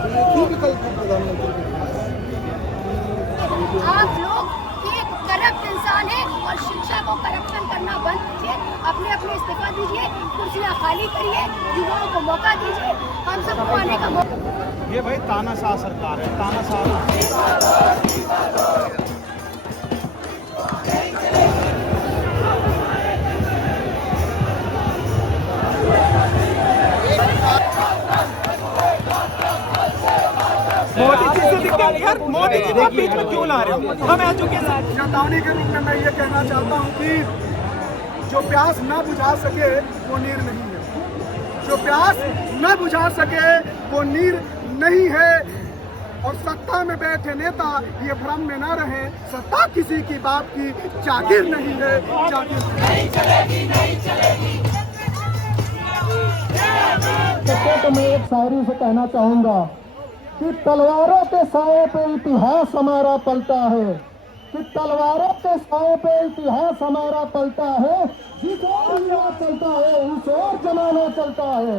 एक ही विकल्प है प्रधानमंत्री के पास। आप लोग एक करप्ट इंसान है और शिक्षा को करप्शन करना बंद कीजिए, अपने अपने इस्तीफा दीजिए, कुर्सियां खाली करिए, युवाओं को मौका दीजिए, हम सबको आने का मौका। ये भाई तानाशाह सरकार है, तानाशाह। मोदी जी से दिक्कत यार, मोदी जी को बीच में क्यों ला रहे हो? हम एजुकेशन चेतावनी के रूप में मैं ये कहना चाहता हूँ कि जो प्यास न बुझा सके वो नीर नहीं है। जो प्यास न बुझा सके वो नीर नहीं है। और सत्ता में बैठे नेता ये भ्रम में न रहे, सत्ता किसी की बाप की जागीर नहीं है। जागीर नहीं चलेगी, नहीं चलेगी। तो मैं एक शायरी से कहना चाहूंगा कि तलवारों के साए पे इतिहास हमारा पलटा है, कि तलवारों के साए पे इतिहास हमारा पलटा है, जिस ओर दुनिया चलता है उस ओर जमाना चलता है।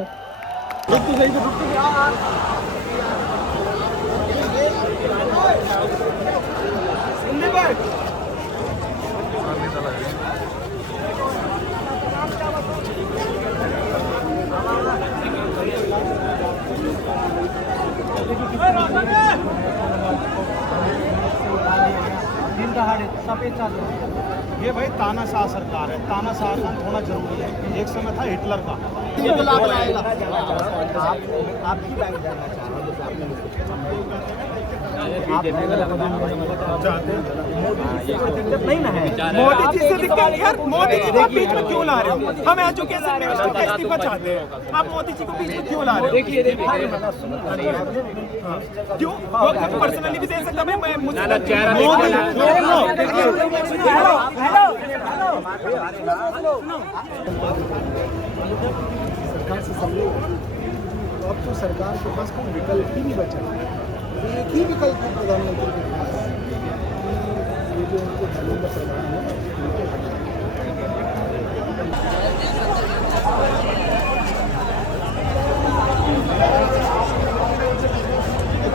ये भाई तानाशाह सरकार है, तानाशाह का होना जरूरी है। एक समय था हिटलर का। नहीं ना है, मोदी जी से दिक्कत यार, मोदी जी को बीच में क्यों ला रहे हो? हम एजुकेशन मिनिस्टर का इस्तीफा चाहते हैं, आप मोदी जी को बीच में क्यों ला रहे हो? क्यों? वो पर्सनली भी दे सकता मैं सरकार से समझेगा तो अब तो सरकार के पास कोई विकल्प ही नहीं बचा। एक ही विकल्प है प्रधानमंत्री के पास। ये जो उनके धर्मेंद्र प्रधान है उनके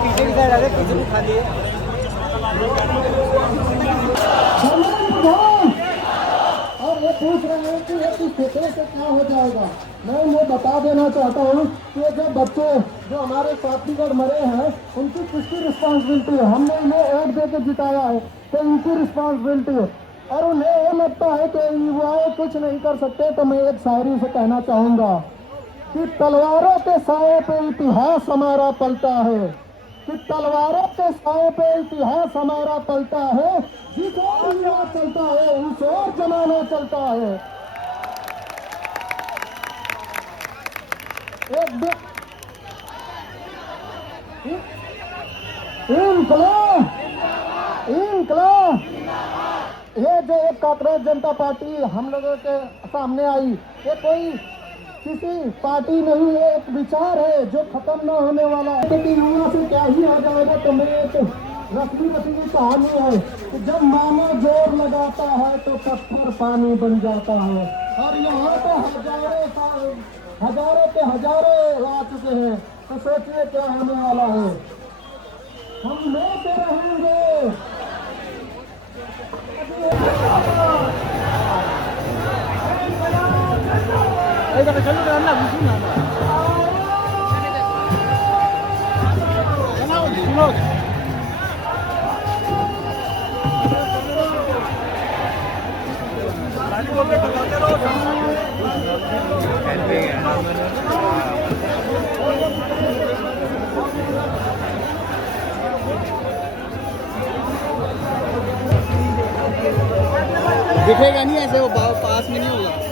पीछे की साइड आ रहे, पीछे भी खाली है। और ये पूछ रहे हैं कि ये फेंकने से क्या हो जाएगा। मैं ये बता देना चाहता हूँ कि जो बच्चे जो हमारे साथीगढ़ मरे हैं उनकी किसकी रिस्पॉन्सिबिलिटी है? हमने इन्हें वोट दे के जिताया है तो इनकी रिस्पॉन्सिबिलिटी है। और उन्हें ये लगता है कि युवाएं कुछ नहीं कर सकते। तो मैं एक शायरी से कहना चाहूँगा कि तलवारों के साए पे इतिहास हमारा पलटा है, कि तलवारों के साए पे इतिहास हमारा पलटा है, जिस ओर दुनिया चलता है उस ओर जमाना चलता है। इनकलाब इनकलाब। ये जो एक कांग्रेस जनता पार्टी हम लोगों के सामने आई, ये कोई किसी पार्टी नहीं है, एक विचार है जो खत्म न होने वाला है। कि युवा से क्या ही हो जाएगा। तो मैं एक रस्मी की कहानी है कि जब मानो जोर लगाता है तो पत्थर पानी बन जाता है। और यहाँ तो हजारों के हजारों आ चुके हैं। तो सोचिए क्या होने वाला है। हम लेते रहेंगे। दिखेगा नहीं ऐसे, वो पास में नहीं होगा।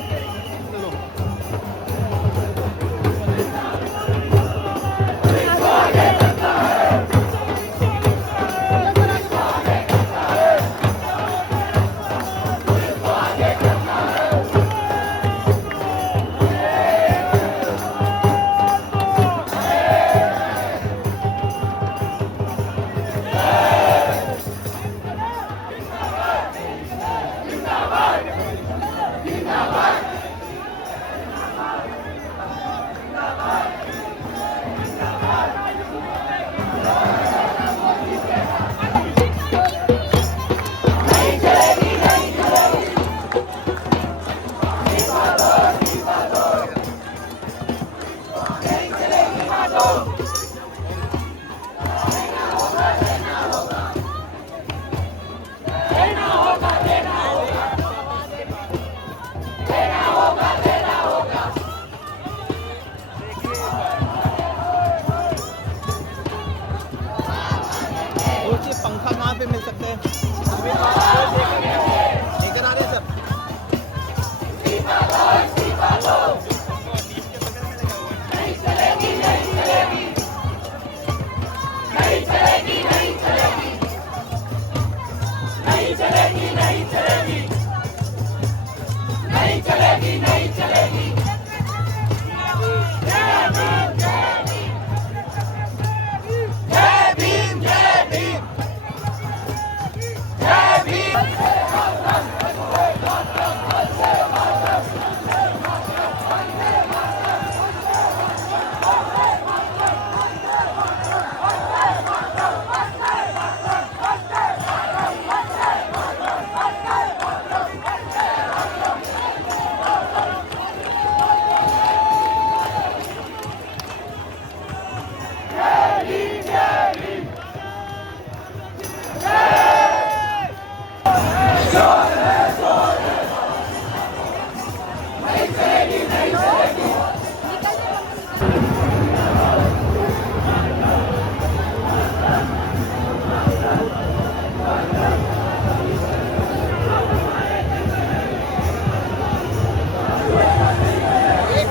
एक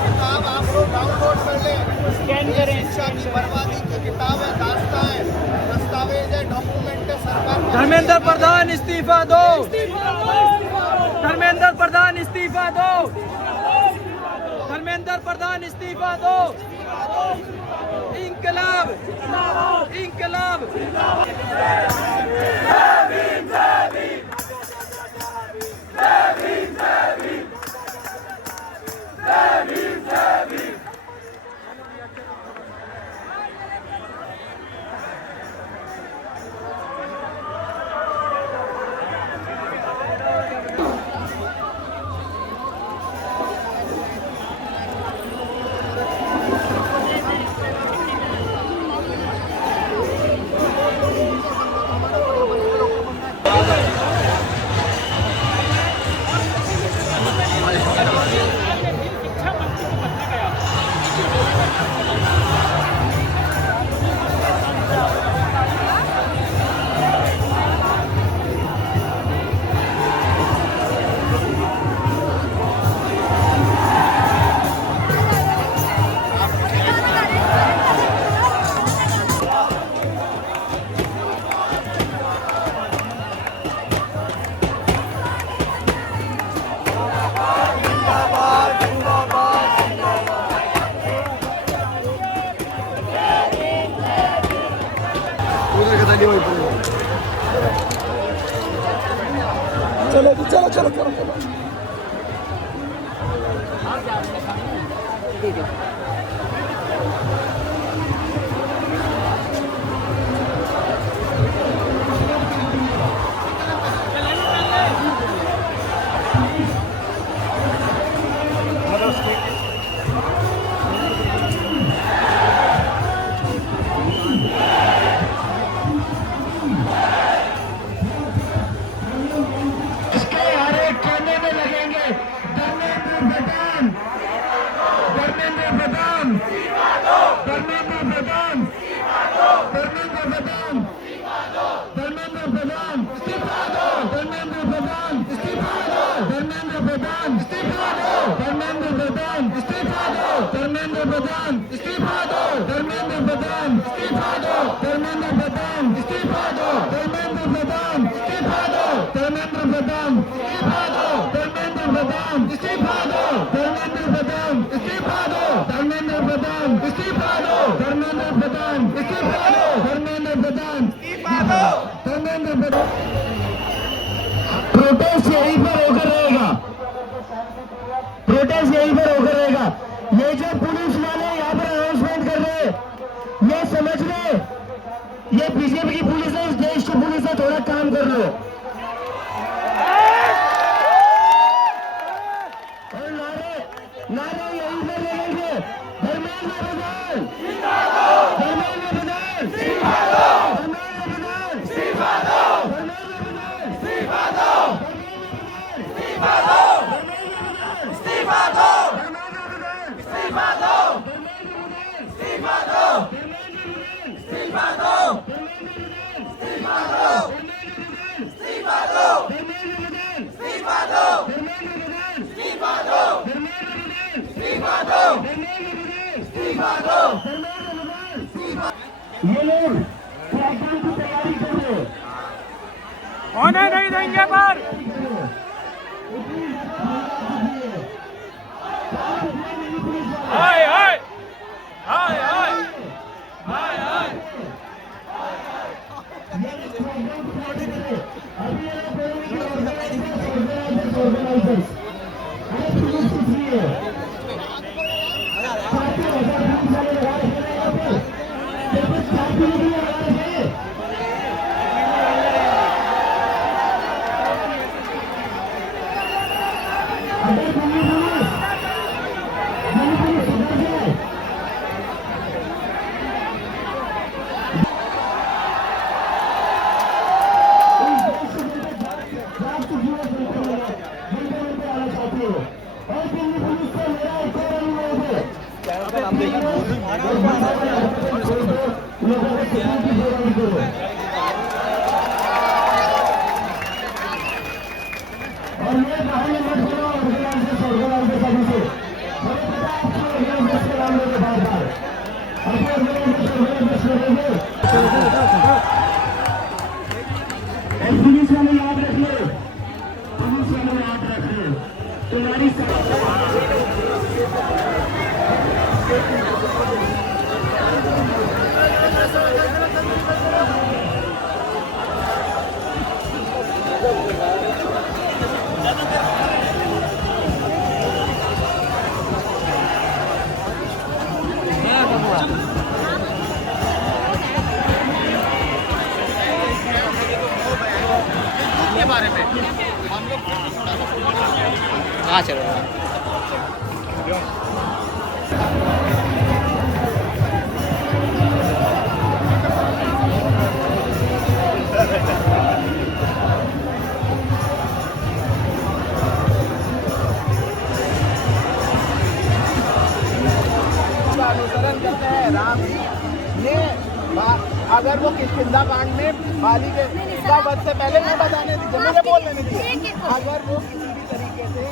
किताब आप लोग डाउनलोड कर लें। स्कैन करें, शिक्षा की बर्बादी की किताब है, दास्तान है, दस्तावेज है, डॉक्यूमेंट है, सरकार। धर्मेंद्र प्रधान इस्तीफा दो। धर्मेंद्र प्रधान इस्तीफा दो। धर्मेंद्र प्रधान इस्तीफा दो। इंकलाब इंकलाब। चलो जी, चलो चलो चलो चलो। प्रोटेस्ट यहीं पर होकर रहेगा। प्रोटेस्ट यहीं पर होकर रहेगा। ये जो पुलिस वाले यहाँ पर अनाउंसमेंट कर रहे हैं, ये समझ ले ये बीजेपी की पुलिस है, इस देश की पुलिस है, थोड़ा काम कर लो। और नारे यहीं पर लगेंगे। धर्मेंद्र प्रधान, धर्मेंद्र प्रधान, धर्मेंद्र प्रधान, इस्तीफा दो, धर्मेंद्र प्रधान, इस्तीफा दो, इस्तीफा दो, इस्तीफा दो, इस्तीफा दो, इस्तीफा दो, इस्तीफा दो, इस्तीफा दो, इस्तीफा दो, इस्तीफा दो, इस्तीफा दो, इस्तीफा दो, इस्तीफा दो। ये लोग लॉकडाउन की तैयारी कर रहे हैं। होने नहीं देंगे पर हाय हाय हाय हाय हाय हाय। अभी ये लोग बोलेंगे ऑर्गेनाइजर्स अरे पुलिस कुछ नहीं है 40,000 पुलिस वाले लगा रखे हैं यहाँ पर सिर्फ 4 किलो भी लगा रखे हैं अगर दिल्ली पुलिस सुधर जाए और दिल्ली पुलिस से मेरा एक और अनुरोध है लोगों को सिक्योरिटी प्रोवाइड करो और ये बहाने मत करो ऑर्गेनाइजर्स अभी से हमें पता है आपको ऑर्गेनाइजर्स के नाम लेके बार बार आपको ऑर्गेनाइजर्स लगेंगे पुलिस वाले याद रखिए पुलिस वाले याद रखिए तुम्हारी के बारे में हम लोग कहाँ चल रहा है अनुसरण करते हैं राम ने अगर वो किष्किंधा कांड में बाली के वध से पहले नहीं बताने दीजिए मुझे बोलने नहीं दीजिए अगर वो किसी भी तरीके से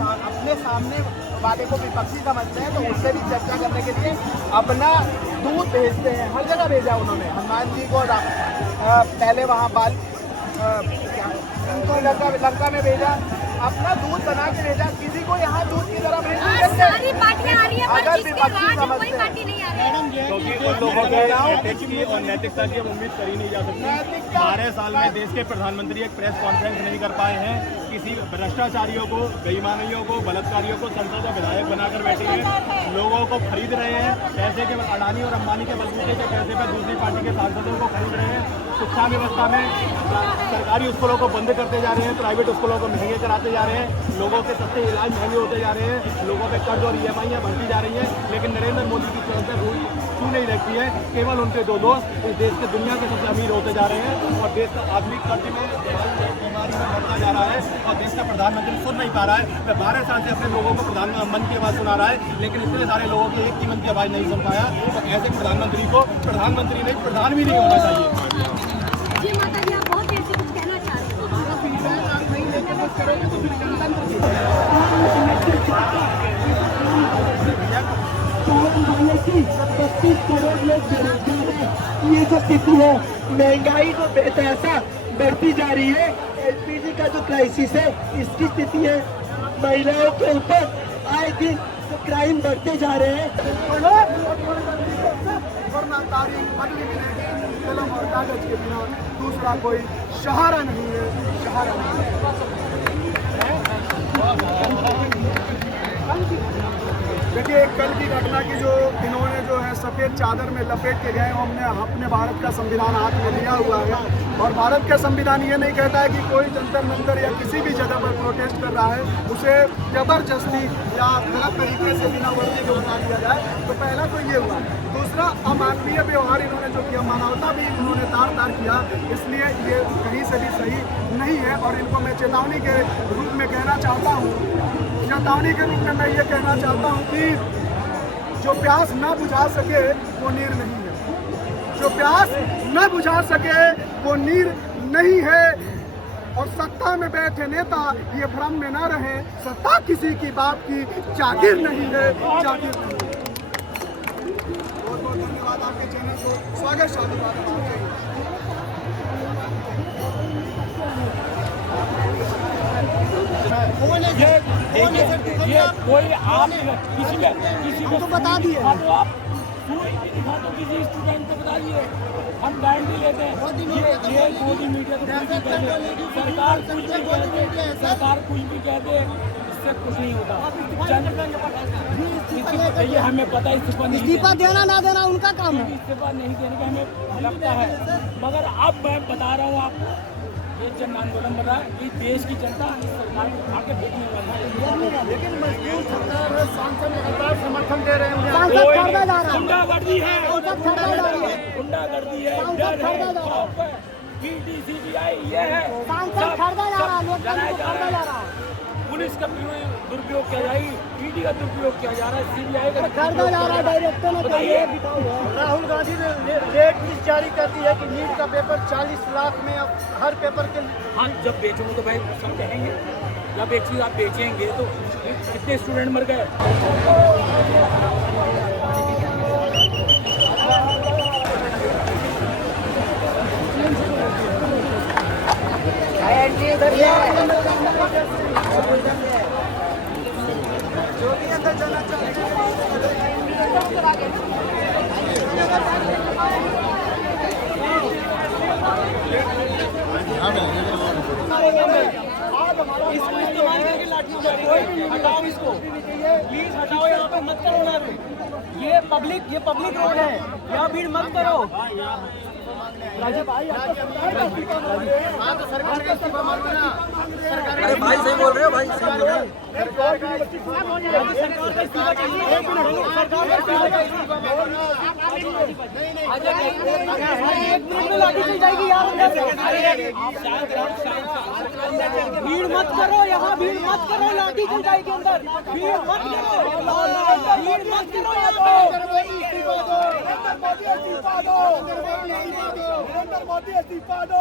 अपने सामने वाले को विपक्षी समझते हैं तो उससे भी चर्चा करने के लिए अपना दूध भेजते हैं हर जगह भेजा उन्होंने हनुमान जी को पहले वहाँ लंका में भेजा अपना दूध बना के भेजा किसी को यहाँ दूध की तरह भेज नहीं सकते सारी पार्टियां आ रही है पर अगर जिसके विपक्षी राज में समझते कोई हैं पार्टी नहीं आ रही है क्योंकि उन लोगों के एथिक्स की और नैतिकता की हम उम्मीद कर ही नहीं जा सकती 12 साल में देश के प्रधानमंत्री एक प्रेस कॉन्फ्रेंस नहीं कर पाए हैं किसी भ्रष्टाचारियों को बेईमानियों को बलात्कारियों को संसद में विधायक बनाकर बैठे हैं लोगों को खरीद रहे हैं पैसे के अडानी और अंबानी के बलबूते के पैसे पर दूसरी पार्टी के सांसदों को खरीद रहे हैं शिक्षा व्यवस्था में सरकारी स्कूलों को बंद करते जा रहे हैं प्राइवेट स्कूलों को महंगे कराते जा रहे हैं लोगों के सस्ते इलाज महंगे होते जा रहे हैं लोगों पे कर्ज और EMI बढ़ती जा रही है लेकिन नरेंद्र मोदी की तरफ से क्यों नहीं रखती है केवल उनके दो दोस्त इस देश के दुनिया के सबसे अमीर होते जा रहे हैं और देश का आधुनिक कर्ज में बीमारी में बढ़ता जा रहा है और देश का प्रधानमंत्री सुन नहीं पा रहा है वह 12 साल से अपने लोगों को मन की आवाज़ सुना रहा है लेकिन इतने सारे लोगों की एक की मन की आवाज़ नहीं सुन पाया तो ऐसे प्रधानमंत्री को प्रधानमंत्री नहीं प्रधान भी नहीं होना चाहिए जी माता जी आप बहुत देर से कुछ कहना चाह रहे हैं 32 करोड़ लोग बेरोजगार हैं ये जो स्थिति है महंगाई जो बेतहाशा बढ़ती जा रही है LPG का जो क्राइसिस है इसकी स्थिति है महिलाओं के ऊपर आए दिन तो क्राइम बढ़ते जा रहे हैं वरना तारीख बदली मिलेगी कलम और कागज के बिना दूसरा कोई सहारा नहीं है सहारा नहीं है देखिए कल की घटना की जो इन्होंने जो है सफ़ेद चादर में लपेट के गए हमने अपने भारत का संविधान हाथ में लिया हुआ है और भारत का संविधान ये नहीं कहता है कि कोई जंतर मंतर या किसी भी जगह पर प्रोटेस्ट कर रहा है उसे जबरदस्ती या गलत तरीके से बिना वर्दी के बता दिया जाए तो पहला तो ये हुआ दूसरा अमानवीय व्यवहार इन्होंने जो किया मानवता भी इन्होंने तार किया इसलिए ये कहीं से भी सही नहीं है और इनको मैं चेतावनी के रूप में कहना चाहता हूँ चेतावनी के रूप में मैं ये कहना चाहता हूँ कि जो प्यास न बुझा सके वो नीर नहीं है जो प्यास न बुझा सके वो नीर नहीं है और सत्ता में बैठे नेता ये भ्रम में न रहे सत्ता किसी की बाप की जागीर नहीं है जागीर नहीं है बहुत बहुत धन्यवाद आपके चैनल को स्वागत साधुवाद ये कोई आप किसी को तो बता दिए सूट भी दिखा दो किसी स्टूडेंट को, बताइए हम गारंटी लेते हैं। ये मोदी मीडिया तो कुछ भी कह दे, सरकार कुछ भी कह दे, सरकार कुछ भी कह दे, इससे कुछ नहीं होता। ये हमें पता है इस्तीफा देना ना देना उनका काम है। इस्तीफा नहीं देने का हमें लगता है, मगर अब मैं बता रहा हूँ आपको, ये जन आंदोलन बना कि देश की जनता सरकार को आके देखने वाली है। लेकिन मजबूर सरकार है, सांसद लगातार समर्थन दे रहे हैं। गुंडागर्दी है, गुंडागर्दी है, डर है, खौफ है, ईडी सीबीआई ये है, पुलिस का दुरुपयोग किया जा रहा है, ईडी का दुरुपयोग किया जा रहा है, सीबीआई का खरीदा जा रहा है। डायरेक्टर ने बताइए, राहुल गांधी ने रेट लिस्ट जारी कर दी है कि नीट का पेपर 40 लाख में अब हर पेपर के। हाँ, जब बेचोगे तो भाई सब कहेंगे, जब एक चीज़ आप बेचेंगे तो कितने स्टूडेंट मर गए। इसको इस्तेमाल करके लाठी जारी, हटाओ इसको, प्लीज हटाओ, यहाँ पे मत करो ना। ये पब्लिक रोड है, यहाँ भीड़ मत करो। राजीव भाई, हाँ तो सरकार का इस्तीफा मांगो ना। अरे भाई सही बोल रहे हो, भाई सही बोल रहे हो। सरकार का इस्तीफा एक मिनट में लाठी चल जाएगी यार। भीड़ मत करो, यहाँ भीड़ मत करो, लाठी चल जाएगी अंदर। भीड़ मत करो, भीड़ मत करो यहाँ पे। नरेंद्र मोदी इस्तीफा दो।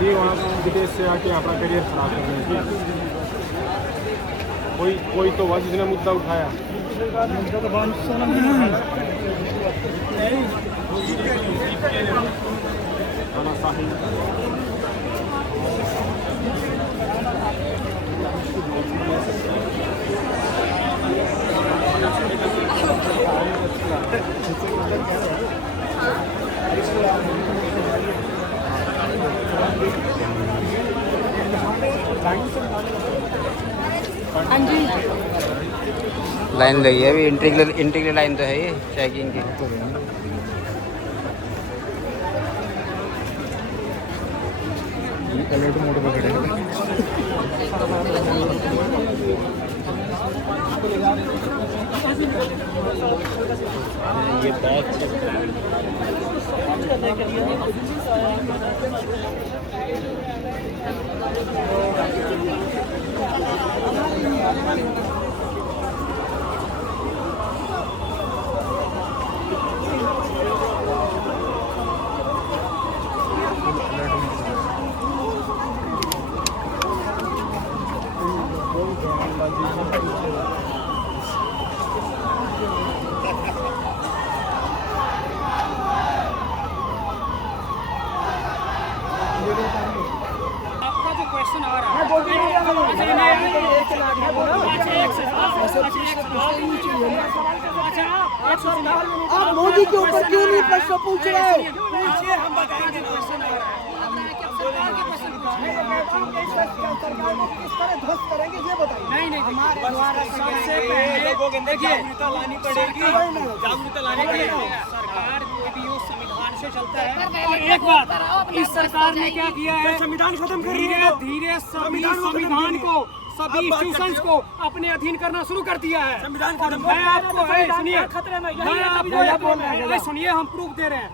ये वहाँ विदेश से आके अपना करियर खराब कर रहे हैं। कोई तो बस इसने मुद्दा उठाया। लाइन लगी है अभी, एंट्री की लाइन तो है ये चेकिंग की। ये बैग आपका जो क्वेश्चन आ रहा है, आप मोदी के ऊपर क्यों नहीं प्रश्न पूछ रहे? हम बताएंगे क्वेश्चन आ रहा है। नहीं, सबसे पहले देखिए लानी पड़ेगी, जागरूकता लानी पड़ेगी। सरकार कोई भी हो संविधान से चलता है। और एक बात, इस सरकार ने क्या किया है, संविधान खत्म कर धीरे धीरे सभी संविधान को, सभी इंस्टीट्यूशंस को अपने अधीन करना शुरू कर दिया है। संविधान खत्म, मैं आपको सुनिए, मैं आपको सुनिए, हम प्रूफ दे रहे हैं।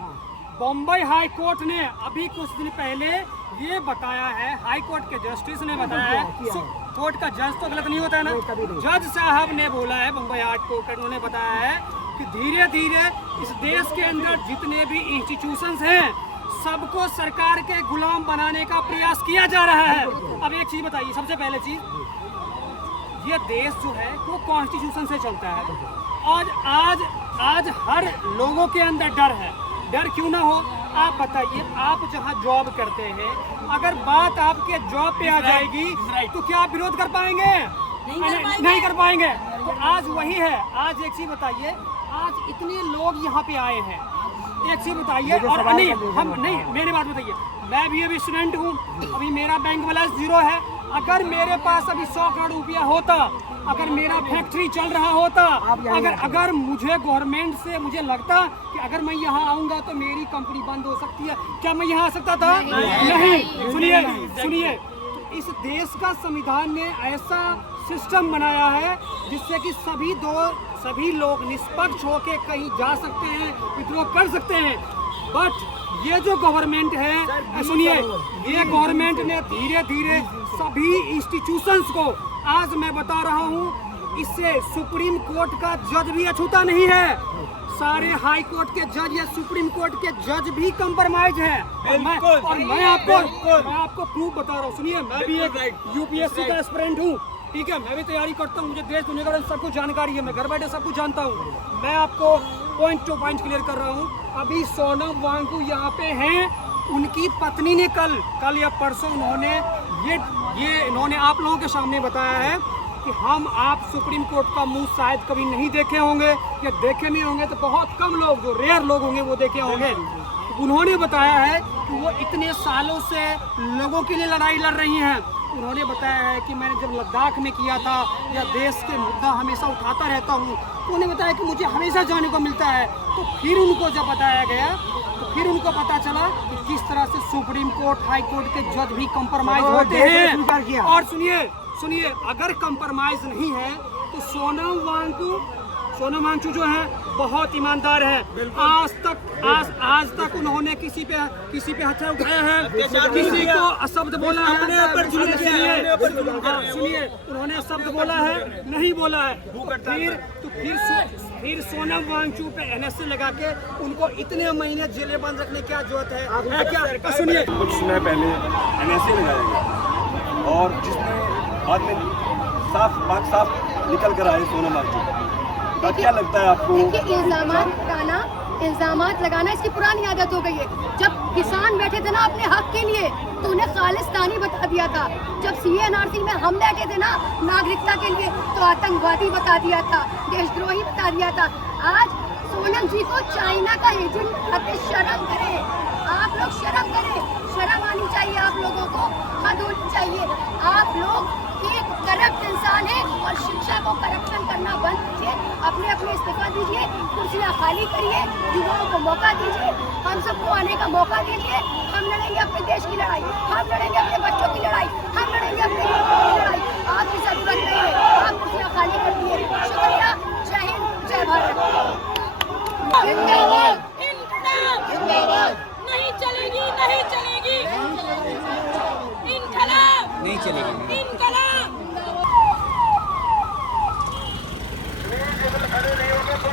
बम्बई हाई कोर्ट ने अभी कुछ दिन पहले ये बताया है, हाई कोर्ट के जस्टिस ने बताया है, कोर्ट का जज तो गलत नहीं होता है ना, जज साहब ने बोला है, बम्बई हाई कोर्ट उन्होंने बताया है कि धीरे धीरे इस देश के अंदर जितने भी इंस्टीट्यूशंस हैं सबको सरकार के गुलाम बनाने का प्रयास किया जा रहा है। अब एक चीज बताइए, सबसे पहले चीज, ये देश जो है वो कॉन्स्टिट्यूशन से चलता है। आज हर लोगों के अंदर डर है। डर क्यों ना हो, आप बताइए, आप जहाँ जॉब करते हैं, अगर बात आपके जॉब पे आ जाएगी तो क्या आप विरोध कर पाएंगे? नहीं कर पाएंगे। तो आज वही है। आज एक चीज बताइए, आज इतने लोग यहाँ पे आए हैं, एक चीज बताइए। और नहीं, हम नहीं, मेरी बात बताइए, मैं भी अभी स्टूडेंट हूँ, अभी मेरा बैंक बैलेंस 0 है। अगर मेरे पास अभी 100 करोड़ रुपया होता, अगर मेरा फैक्ट्री चल रहा होता, अगर मुझे गवर्नमेंट से मुझे लगता कि अगर मैं यहाँ आऊँगा तो मेरी कंपनी बंद हो सकती है, क्या मैं यहाँ आ सकता था? नहीं। सुनिए, इस देश का संविधान ने ऐसा सिस्टम बनाया है जिससे कि सभी लोग निष्पक्ष होकर कहीं जा सकते हैं, विद्रोह कर सकते हैं। बट ये जो गवर्नमेंट है, सुनिए, ये गवर्नमेंट ने धीरे धीरे सभी इंस्टीट्यूशंस को, आज मैं बता रहा हूँ, इससे सुप्रीम कोर्ट का जज भी अछूता नहीं है, सारे हाई कोर्ट के जज या सुप्रीम कोर्ट के जज भी कंप्रोमाइज है। और मैं आपको प्रूफ बता रहा हूँ। सुनिए, मैं भी एक यूपीएससी का एस्पिरेंट हूँ, ठीक है, मैं भी तैयारी करता हूँ, मुझे देश दुनिया का सब कुछ जानकारी है, मैं घर बैठे सब कुछ जानता हूँ। मैं आपको पॉइंट टू पॉइंट क्लियर कर रहा हूँ। अभी सोनम वांगचुक यहाँ पे हैं, उनकी पत्नी ने कल या परसों इन्होंने आप लोगों के सामने बताया है कि आप सुप्रीम कोर्ट का मुंह शायद कभी नहीं देखे होंगे, या देखे नहीं होंगे तो बहुत कम लोग, जो रेयर लोग होंगे वो देखे होंगे। उन्होंने बताया है कि वो इतने सालों से लोगों के लिए लड़ाई लड़ रही हैं। उन्होंने बताया है कि मैंने जब लद्दाख में किया था, या देश के मुद्दा हमेशा उठाता रहता हूँ, तो उन्होंने बताया कि मुझे हमेशा जाने को मिलता है। तो फिर उनको जब बताया गया तो फिर उनको पता चला कि किस तरह से सुप्रीम कोर्ट, हाई कोर्ट के जज भी कंप्रोमाइज होते हैं। और सुनिए, अगर कंप्रोमाइज नहीं है तो सोनम वांगचुक जो है बहुत ईमानदार है। आज तक उन्होंने किसी पे हथियार उठाया है, किसी को अशब्द बोला है, सुनिए, उन्होंने शब्द बोला है, नहीं बोला है। फिर सोनम वांगचुक पे एनएसए लगा के उनको इतने महीने जेल बंद रखने की क्या जरूरत है क्या? सुनिए, कुछ समय पहले एनएसए लगाया गया और जिसमें बाद में साफ निकल कर आए सोनम वांगचुक। क्या लगता है आपको? देखिए, इल्जामात लगाना इसकी पुरानी आदत हो गई है। जब किसान बैठे थे ना अपने हक के लिए, तो उन्हें खालिस्तानी बता दिया था। जब CNRC में हम बैठे थे ना नागरिकता के लिए, तो आतंकवादी बता दिया था, देशद्रोही बता दिया था। आज सोनम जी को चाइना का एजेंट बताते, शर्म करें आप लोग, शर्म करें, शर्म आनी चाहिए आप लोगों को, हद होनी चाहिए। आप लोग एक करप्ट इंसान है और शिक्षा को करप्शन करना बंद कीजिए, अपने इस्तीफा दीजिए, कुर्सियां खाली करिए, युवाओं को मौका दीजिए, हम सबको आने का मौका दीजिए। हम लड़ेंगे अपने देश की लड़ाई, हम लड़ेंगे अपने बच्चों की लड़ाई, हम लड़ेंगे अपने युवाओं की लड़ाई। आपकी जरूरत नहीं है, आप कुर्सियां खाली कर दिए। शुक्रिया, जय हिंद, जय भारत। जिंदाबाद, जिंदाबाद, नहीं चलेगी, नहीं चलेगी, इनकलाब नहीं चलेगी, इनकलाब। खड़े नहीं होंगे तो